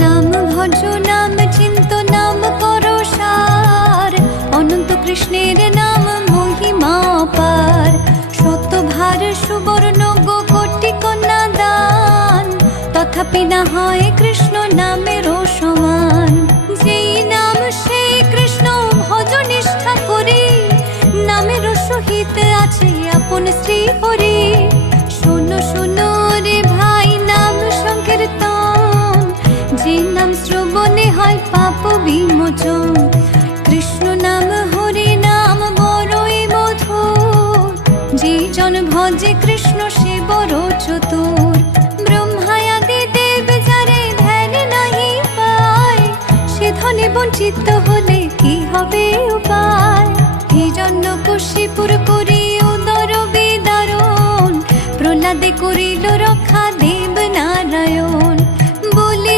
নাম ভজ নাম চিন্ত নাম করো সার, অনন্ত কৃষ্ণের নাম মহিমা পার। শতভার সুবর্ণ গো কোটি কন্যা দান, তথাপি না হয় কৃষ্ণ নামেরও সমান। যেই নাম সেই কৃষ্ণ ভজ নিষ্ঠা করি, নামের সহিত আছে আপন শ্রী হরি। শোনো শোনো রে ভাই নাম সংকীর্তন, যে নাম শ্রবণে হয় পাপ বিমোচন। কৃষ্ণ নাম হরি নাম বড়ই মধুর, যে জন ভজে কৃষ্ণ সে বড় চতুর। ব্রহ্মায়াদি দেব যারে ধ্যান নাহি পায়, সে ধনে বঞ্চিত হলে কি হবে উপায়। হিরণ্যকশিপুর করি উদর বিদারণ, প্রহ্লাদে করিল রক্ষা দেব নারায়ণ।